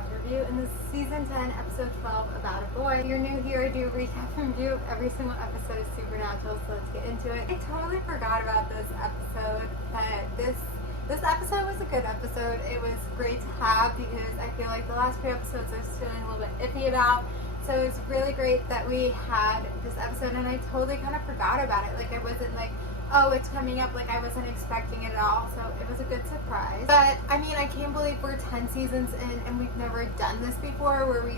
Watch Review, and this is Season 10, Episode 12, About a Boy. If you're new here, I do a recap and review of every single episode of Supernatural, so let's get into it. I totally forgot about this episode, but this episode was a good episode. It was great to have because I feel like the last few episodes I was feeling a little bit iffy about. So it was really great that we had this episode, and I totally kind of forgot about it. Like, I wasn't like, oh, it's coming up, like I wasn't expecting it at all, so it was a good surprise. But I mean, I can't believe we're 10 seasons in and we've never done this before, where we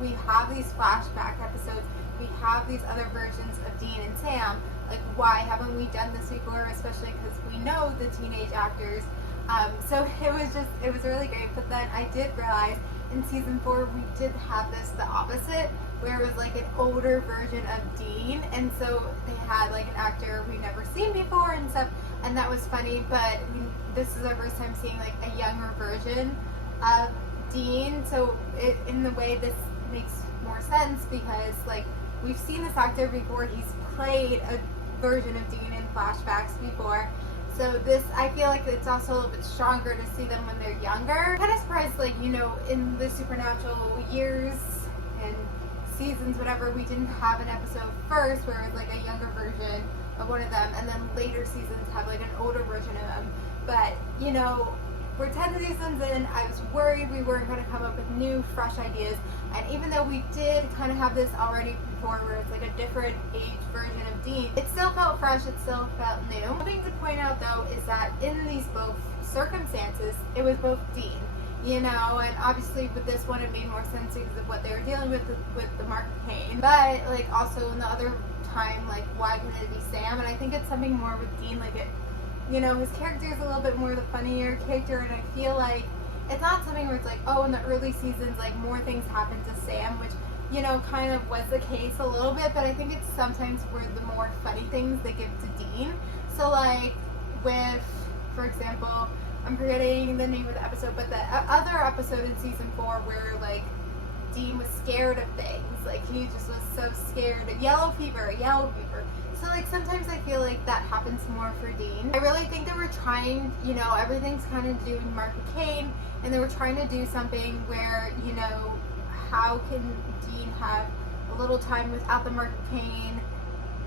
we have these flashback episodes, we have these other versions of Dean and Sam. Like, why haven't we done this before, especially because we know the teenage actors. So it was really great. But then I did realize in season 4 we did have the opposite, where it was like an older version of Dean, and so they had like an actor we've never seen before and stuff, and that was funny. But this is our first time seeing like a younger version of Dean, so in the way this makes more sense because like we've seen this actor before, he's played a version of Dean in flashbacks before. So this, I feel like it's also a little bit stronger to see them when they're younger. Kind of surprised, like, in the Supernatural years and seasons, whatever, we didn't have an episode first where it was like a younger version of one of them, and then later seasons have like an older version of them. But, we're 10 seasons in, I was worried we weren't going to come up with new, fresh ideas. And even though we did kind of have this already before, where it's like a different age version of Dean, it still felt fresh, it still felt new. One thing to point out though is that in these both circumstances, it was both Dean, and obviously with this one it made more sense because of what they were dealing with the Mark of Cain. But like also in the other time, like why couldn't it be Sam? And I think it's something more with Dean, like his character is a little bit more the funnier character, and I feel like it's not something where it's like, oh, in the early seasons, like, more things happen to Sam, which, kind of was the case a little bit, but I think it's sometimes where the more funny things they give to Dean. So, like, with, for example, I'm forgetting the name of the episode, but the other episode in season 4 where, like, Dean was scared of things, like, he just was so scared of yellow fever. So, like, sometimes I feel like that happens more for Dean. I really think they were trying, everything's kind of doing Mark of Cain, and they were trying to do something where, how can Dean have a little time without the Mark of Cain?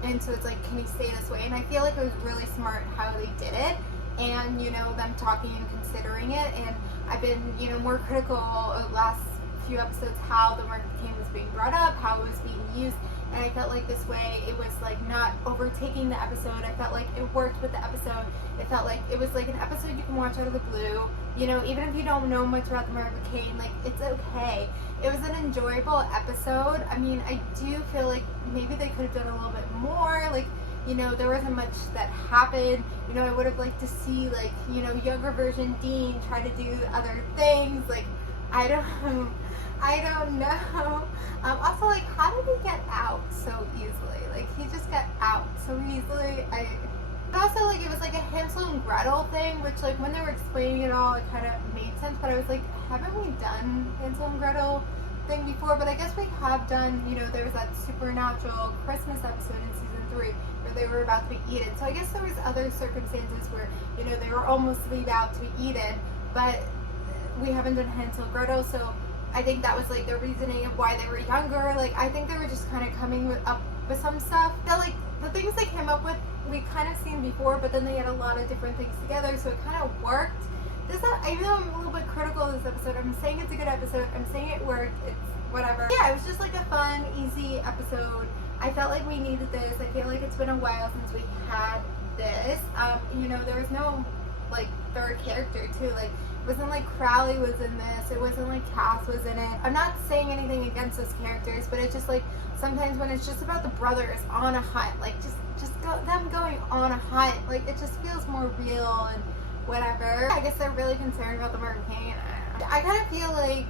And so it's like, can he stay this way? And I feel like it was really smart how they did it, and, them talking and considering it. And I've been, more critical of the last few episodes how the Mark of Cain was being brought up, how it was being used. And I felt like this way it was like not overtaking the episode. I felt like it worked with the episode. It felt like it was like an episode you can watch out of the blue. Even if you don't know much about the Mark of Cain, like, it's okay. It was an enjoyable episode. I mean, I do feel like maybe they could have done a little bit more. Like, there wasn't much that happened. I would have liked to see, like, younger version Dean try to do other things. Like, I don't know. Also, like, how did he get out so easily? Like, he just got out so easily. Also, like, it was like a Hansel and Gretel thing, which, like, when they were explaining it all, it kind of made sense. But I was like, haven't we done Hansel and Gretel thing before? But I guess we have done, there was that Supernatural Christmas episode in season 3 where they were about to be eaten. So I guess there was other circumstances where, they were almost about to be eaten, but we haven't done Hansel and Gretel, so I think that was like the reasoning of why they were younger. Like, I think they were just kind of coming up with some stuff that, like, the things they came up with we kind of seen before, but then they had a lot of different things together, so it kind of worked. Even though I'm a little bit critical of this episode, I'm saying it's a good episode, I'm saying it worked, it's whatever. Yeah, it was just like a fun, easy episode. I felt like we needed this. I feel like it's been a while since we had this. There was no, like, third character too. Like, it wasn't like Crowley was in this, it wasn't like Cass was in it. I'm not saying anything against those characters, but it's just like sometimes when it's just about the brothers on a hunt, like just them going on a hunt, like, it just feels more real and whatever. I guess they're really concerned about the Mark of Cain. I kind of feel like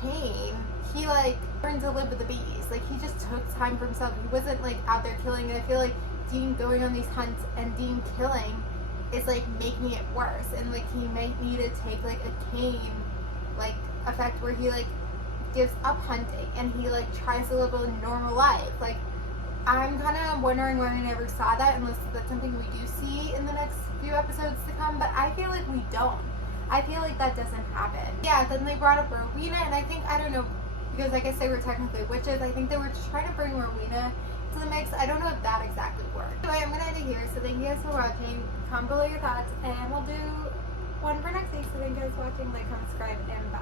Cain, he like learned to live with the bees. Like, he just took time for himself. He wasn't like out there killing. And I feel like Dean going on these hunts and Dean killing is like making it worse, and like he might need to take like a Cain like effect where he like gives up hunting and he like tries to live a normal life. Like, I'm kind of wondering why we never saw that, unless that's something we do see in the next few episodes to come, but I feel like we don't. I feel like that doesn't happen. Yeah, then they brought up Rowena, and I think, I don't know, because I guess they were technically witches, I think they were just trying to bring Rowena to the mix. I don't know if that exactly worked. Anyway, I'm going to end it here, so thank you guys for watching. Comment below your thoughts, and we'll do one for next week. So thank you guys for watching, like, comment, subscribe, and bye.